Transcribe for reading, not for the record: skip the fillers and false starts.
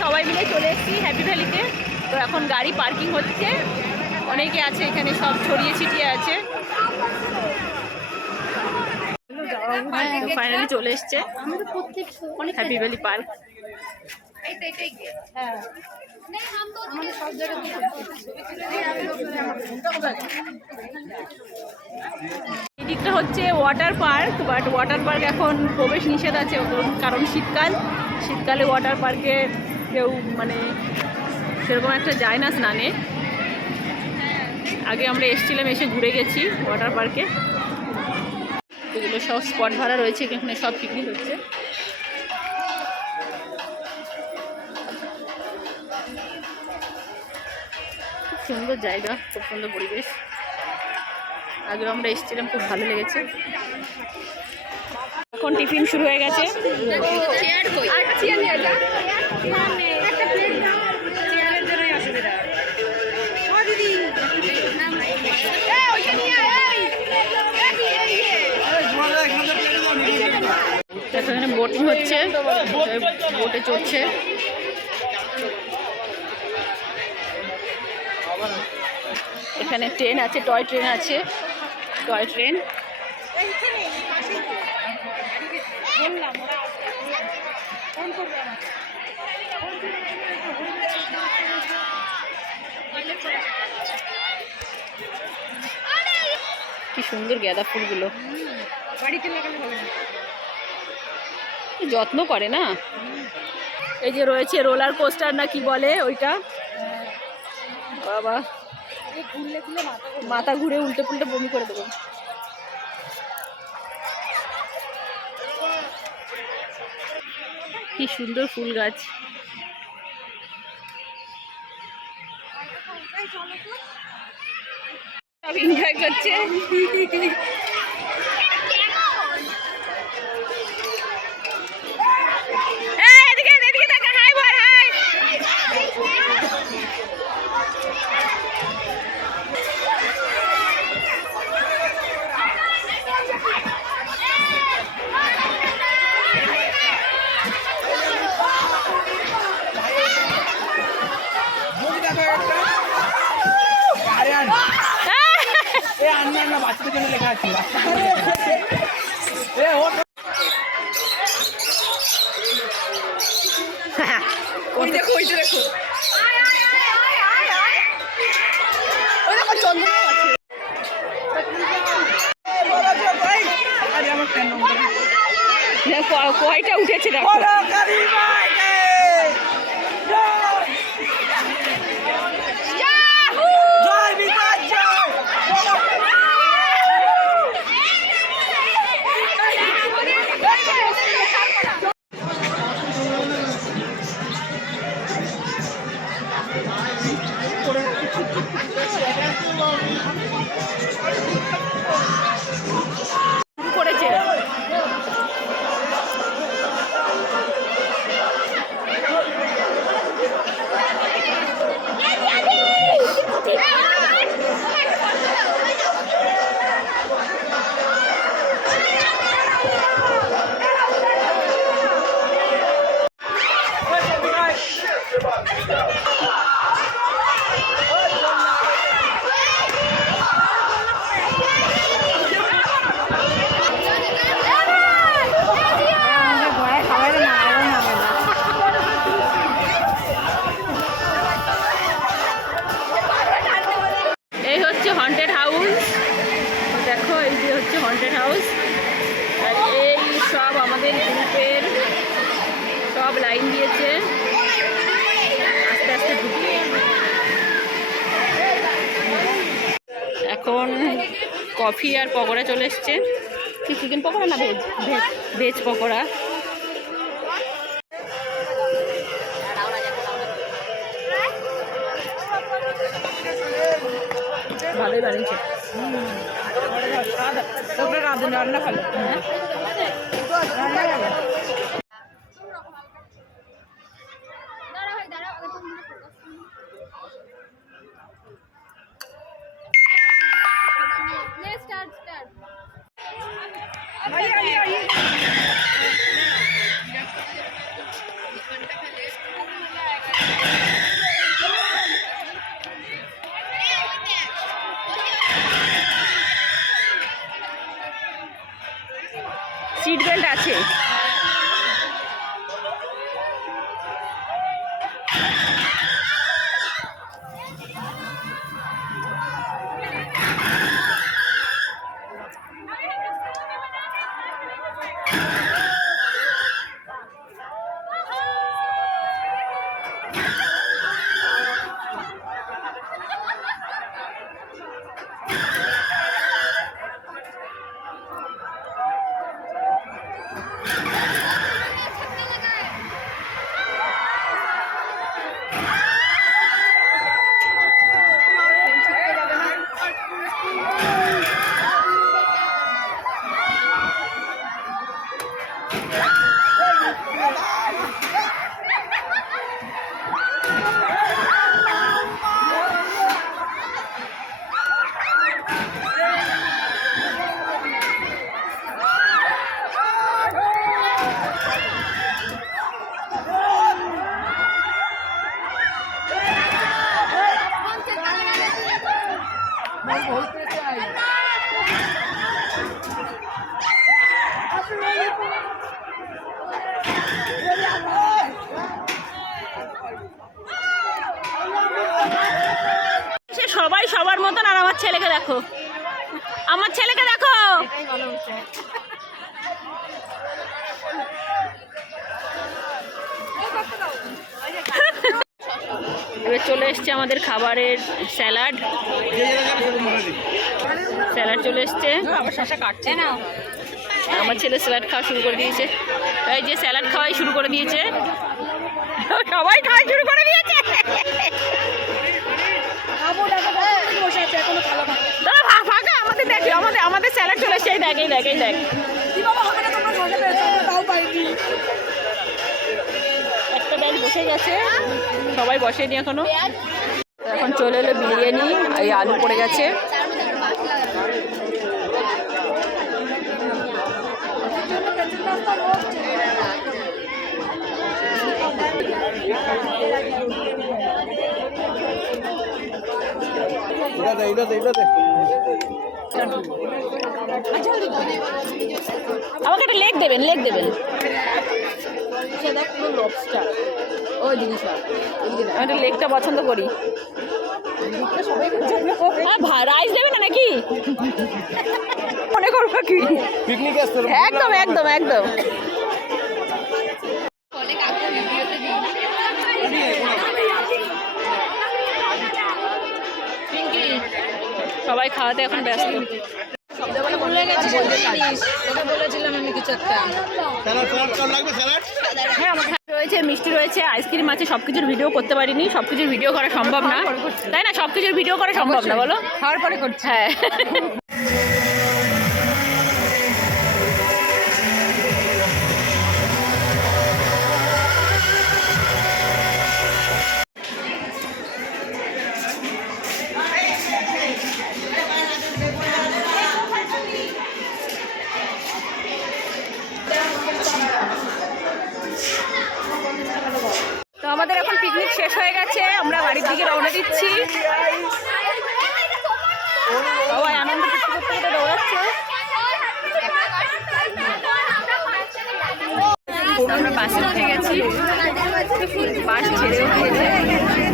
সবাই মিলে চলে এসেছি হ্যাপি ভ্যালিতে। তো এখন গাড়ি পার্কিং হচ্ছে, অনেকে আছে এখানে, সব ছড়িয়ে ছিটিয়ে আছে। ফাইনালি চলে এসছে হ্যাপি ভ্যালি পার্ক। এদিকটা হচ্ছে water park, but water park এখন প্রবেশ নিষেধ আছে, কারণ শীতকালে ওয়াটার পার্কে কেউ মানে সেরকম একটা যায় না স্নানে। আগে আমরা এসেছিলাম, এসে ঘুরে গেছি ওয়াটার পার্কে। এগুলো সব স্পট ভাড়া রয়েছে, এখানে সব পিকনিক হচ্ছে। খুব সুন্দর জায়গা, খুব সুন্দর পরিবেশ। আগে আমরা এসেছিলাম, খুব ভালো লেগেছে। এখন টিফিন শুরু হয়ে গেছে। এখানে বোটিং হচ্ছে, বোটে চড়ছে। এখানে ট্রেন আছে, টয় ট্রেন আছে, টয় ট্রেন। কি সুন্দর গাঁদা ফুলগুলো, বাড়িতে লাগালে হবে না, যত্ন করে না। এই যে রয়েছে রোলার কোস্টার না কি বলে ওইটা, বাবা মাথা ঘুরে উল্টে পুল্টে বমি করে দেবো। কি সুন্দর ফুল গাছ। সব এনজয় করছে। বাচ্চাদের জন্য লেখা আছে। ওই দেখো, ওই দেখো, ওই দেখো চন্দ্র আছে। কয়টা উঠেছে দেখো। হন্টেড হাউস দেখো, এই যে হচ্ছে হন্টেড হাউস। আর এই সব আমাদের গ্রুপের সব লাইন দিয়েছে, আস্তে আস্তে ঢুকবে। এখন কফি আর পকোড়া চলে এসছে। কি চিকেন পকোড়া না ভেজ? ভেজ পকোড়া। ভালোই বানিয়েছে। রান্না ভালো। স্টার্ট সিট বেল্ট আছে। সবাই সবার মতন, আর আমার ছেলেকে দেখো, আমার ছেলেকে দেখো। এবার চলে এসছে আমাদের খাবারের স্যালাড। স্যালাড চলে এসছে। আবার শশা কাটছে না। আমার ছেলে স্যালাড খাওয়া শুরু করে দিয়েছে। এই যে স্যালাড খাওয়াই শুরু করে দিয়েছে, সবাই খাওয়া শুরু করে দিয়েছে। দাদা ফাঁকা, আমাদের দেখ, আমাদের স্যালাড চলে এসছে। এই দেখ, এই দেখ, এই দেখ। একটা ব্যাগ বসে গেছে, সবাই বসেনি এখনো। এখন চলে এলো বিরিয়ানি, এই আলু পড়ে গেছে। আমাকে একটা লেগ দেবেন, লেগ দেবেন। আমি একটা লেগটা পছন্দ করি। রাইস দেবে না নাকি? মনে করবো কি পিকনিক আসছে। একদম একদম একদম। সবাই খাওয়াতে এখন ব্যস্ত। বলেছিলাম আমি কিছু একটা রয়েছে, মিষ্টি রয়েছে, আইসক্রিম আছে। সবকিছুর ভিডিও করতে পারিনি, সবকিছুর ভিডিও করা সম্ভব না, তাই না? সবকিছুর ভিডিও করা সম্ভব না, বলো? খাওয়ার পরে করছি। হ্যাঁ। তো আমাদের এখন পিকনিক শেষ হয়ে গেছে, আমরা বাড়ির দিকে রওনা দিচ্ছি। সবাই আনন্দ করতে করতে দৌড়াচ্ছে। আমরা বাসে উঠে গেছি, বাস ছেড়েও দিয়েছে।